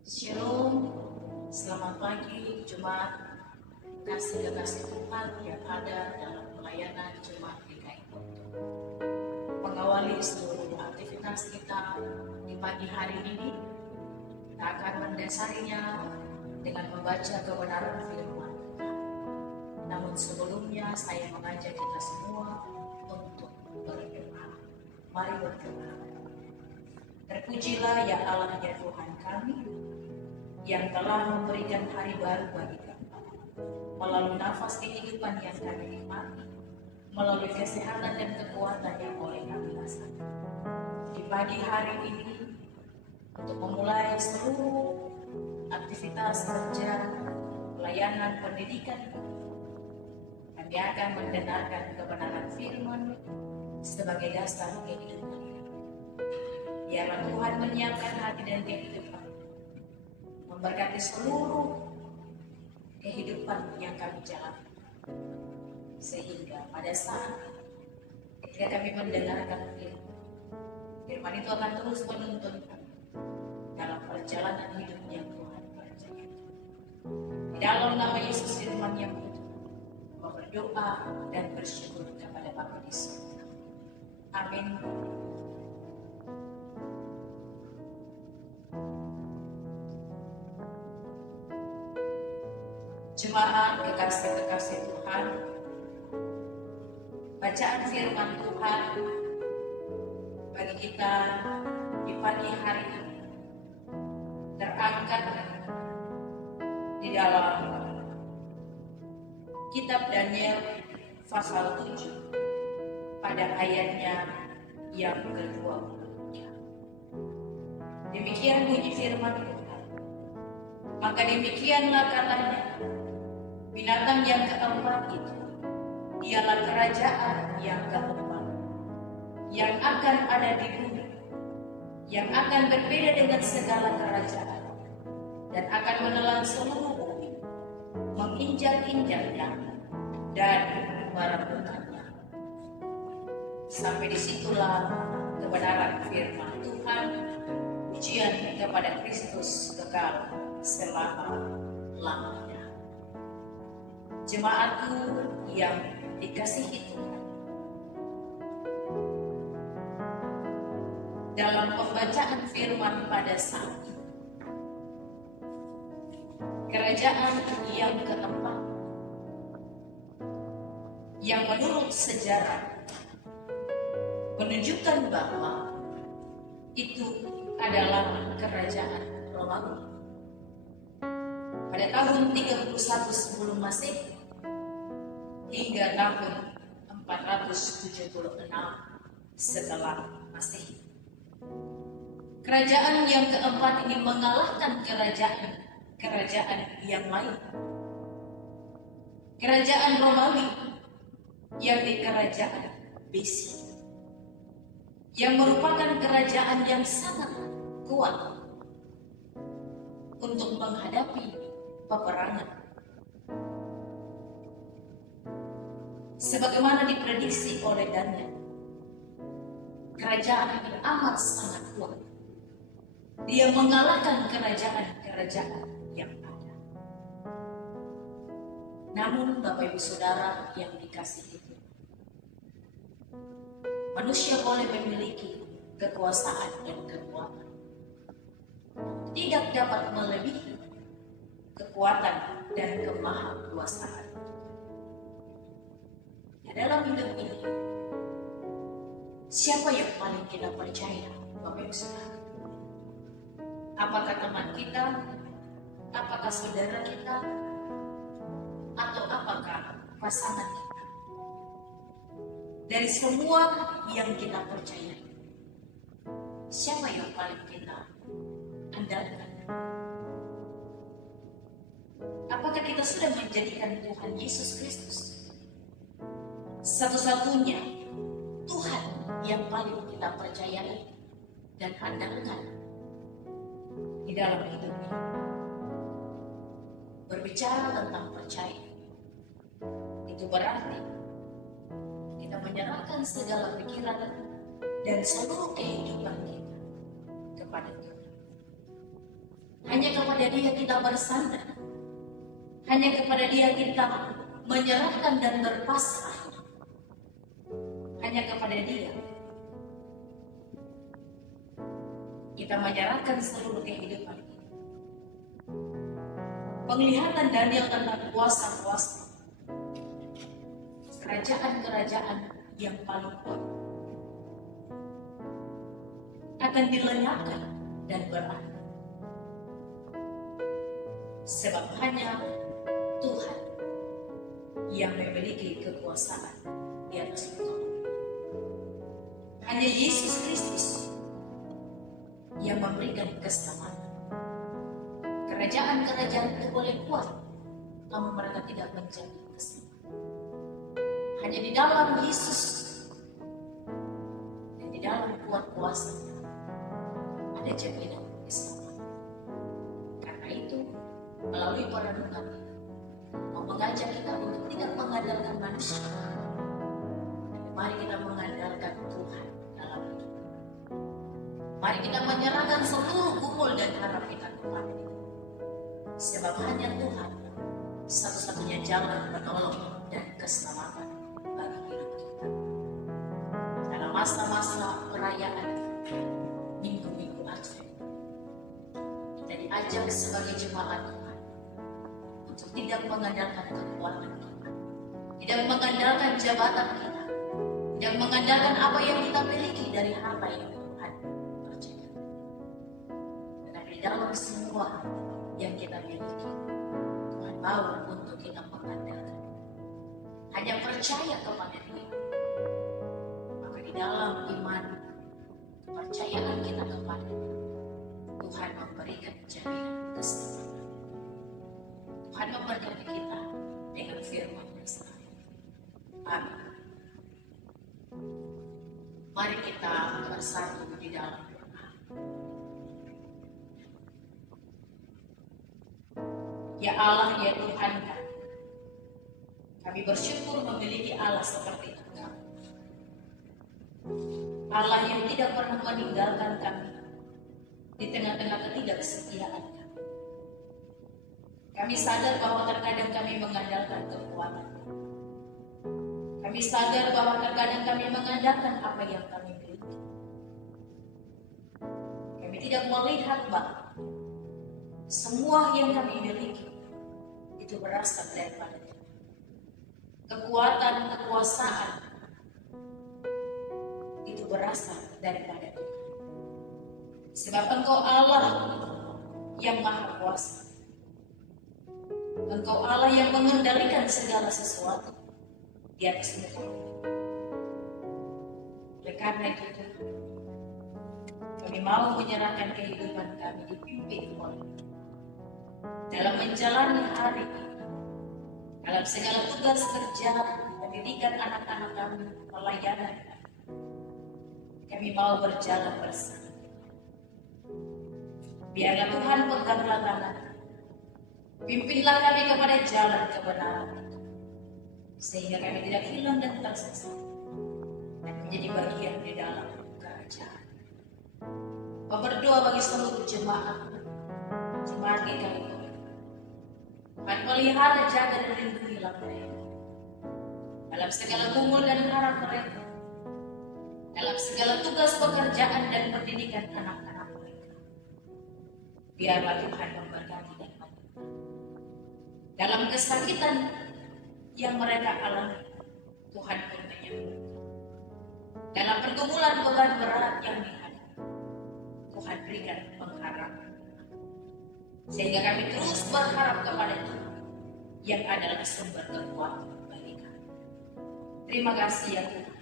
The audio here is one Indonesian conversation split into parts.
Shalom, selamat pagi Jemaat kasih kekasih Tuhan yang ada dalam pelayanan Jemaat GKI. Mengawali seluruh aktivitas kita di pagi hari ini, kita akan mendasarinya dengan membaca kebenaran firman. Namun sebelumnya saya mengajak kita semua untuk berdoa. Mari berdoa. Terpujilah ya Allah ya Tuhan kami, yang telah memberikan hari baru bagi kami, melalui nafas kehidupan yang kami nikmati, melalui kesehatan dan kekuatan yang boleh kami rasakan. Di pagi hari ini, untuk memulai seluruh aktivitas kerja, pelayanan, pendidikan, kami akan mendengarkan kebenaran firman sebagai dasar kehidupan. Biarlah Tuhan menyiapkan hati dan kehidupan, memberkati seluruh kehidupan yang kami jalani, sehingga pada saat ketika kami mendengarkan firman itu akan terus menuntun kami dalam perjalanan hidup yang Tuhan percayakan. Di dalam nama Yesus firman yang itu, berdoa dan bersyukur kepada Bapa di surga. Amin. Jemaat kekasih-kekasih Tuhan, bacaan firman Tuhan bagi kita di pagi hari ini terangkat di dalam kitab Daniel pasal 7 pada ayatnya yang ke-23. Demikian bunyi firman Tuhan. Maka demikianlah katanya, binatang yang keempat itu ialah kerajaan yang keempat yang akan ada di bumi, yang akan berbeda dengan segala kerajaan dan akan menelan seluruh bumi, menginjak-injaknya dan merebutkannya. Sampai disitulah kebenaran firman Tuhan. Pujian kepada Kristus kekal selama-lamanya. Jemaatku yang dikasihi Tuhan, dalam pembacaan firman pada saat ini, kerajaan yang keempat yang menurut sejarah menunjukkan bahwa itu adalah kerajaan Romawi. Pada tahun 31 sebelum Masehi hingga tahun 476 setelah Masehi. Kerajaan yang keempat ini mengalahkan kerajaan yang lain. Kerajaan Romawi, yakni kerajaan Besi, yang merupakan kerajaan yang sangat kuat untuk menghadapi peperangan. Sebagaimana diprediksi oleh Daniel, kerajaan ini amat sangat kuat. Dia mengalahkan kerajaan-kerajaan yang ada. Namun Bapak Ibu Saudara yang dikasihi, manusia boleh memiliki kekuasaan dan kekuatan, tidak dapat melebihi kekuatan dan kemahakuasaan. Nah, dalam hidup ini, siapa yang paling kita percaya, Bapak Ibu Saudara? Apakah teman kita? Apakah saudara kita? Atau apakah pasangan kita? Dari semua yang kita percaya, siapa yang paling kita andalkan? Apakah kita sudah menjadikan Tuhan Yesus Kristus satu-satunya Tuhan yang paling kita percayai dan andalkan di dalam hidup ini? Berbicara tentang percaya, itu berarti kita menyerahkan segala pikiran dan seluruh kehidupan kita kepada Tuhan. Hanya kepada Dia kita bersandar. Hanya kepada Dia kita menyerahkan dan berpasrah. Hanya kepada Dia kita menyerahkan seluruh kehidupan kita. Penglihatan Daniel tentang kuasa-kuasa kerajaan-kerajaan yang paling kuat akan dilenyapkan dan berakhir. Sebab hanya Tuhan yang memiliki kekuasaan di atas muka bumi. Hanya Yesus Kristus yang memberikan keselamatan. Kerajaan-kerajaan boleh kuat, namun mereka tidak menjadi keselamatan. Hanya di dalam Yesus dan di dalam kuat kuasa ada jaminan keselamatan. Karena itu, melalui perenungan ini, mau mengajak kita untuk tidak mengandalkan manusia, tapi mari kita mengandalkan Tuhan dalam hidup. Mari kita menyerahkan seluruh gumul dan harap kita kepada Dia. Sebab hanya Tuhan satu-satunya jalan penolong dan keselamatan bagi hidup kita. Dalam masa-masa perayaan minggu-minggu Advent, kita diajak sebagai jemaat Tuhan untuk tidak mengandalkan kekuatan kita, tidak mengandalkan jabatan kita, tidak mengandalkan apa yang kita miliki dari harta yang Tuhan percayakan. Tetapi dalam semua yang kita miliki, Tuhan mau untuk kita mengandalkan. Hanya percaya kepada Dia. Maka di dalam iman, kepercayaan kita kepada Dia, Tuhan memberikan jaminan keselamatan. Tuhan memberkati kita dengan firman-Nya selalu. Amin. Mari kita bersatu di dalam doa. Ya Allah, ya Tuhan kami bersyukur memiliki Allah seperti Engkau. Allah yang tidak pernah meninggalkan kami di tengah-tengah ketidaksetiaan kami. Kami sadar bahwa terkadang kami mengandalkan kekuatan. Kami sadar bahwa terkadang kami mengandalkan apa yang kami miliki. Kami tidak melihat bahwa semua yang kami miliki itu berasal daripada Tuhan. Kekuatan, kekuasaan itu berasal daripada Tuhan. Sebab Engkau Allah yang Maha Kuasa. Engkau Allah yang mengendalikan segala sesuatu di atas muka bumi. Oleh karena itu, kami mau menyerahkan kehidupan kami dipimpin oleh dalam menjalani hari ini, dalam segala tugas kerja, pendidikan anak-anak kami, pelayanan kami mau berjalan bersama. Biarlah Tuhan peganglah tangan, pimpinlah kami kepada jalan kebenaran itu, sehingga kami tidak hilang dan tersesat, dan menjadi bagian di dalam kerajaan. Berdoa bagi seluruh jemaat GKI. Tuhan pelihara, jaga dan lindungilah mereka dalam segala gumul dan harap mereka, dalam segala tugas pekerjaan dan pendidikan anak-anak mereka. Biarlah Tuhan memberkati dan menyertai. Dalam kesakitan yang mereka alami, Tuhan pun menyembuhkan. Dalam pergumulan beban berat yang dihadapi, Tuhan berikan pengharapan. Sehingga kami terus berharap kepada Tuhan yang adalah sumber kekuatan bagi kami. Terima kasih ya Tuhan,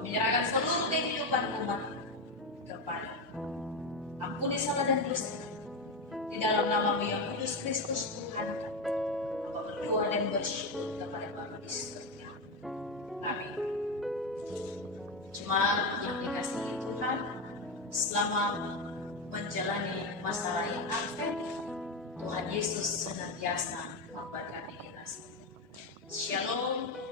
menyerahkan seluruh kehidupan umat kepada. Ampuni salah dan dosa di dalam nama yang kudus Kristus Tuhan kami. Hamba berdoa dan bersyukur kepada Bapa di surga. Amin. Jemaat yang dikasihi Tuhan, selama menjalani masa raya Advent, Tuhan Yesus senantiasa memberkati kita semua. Shalom.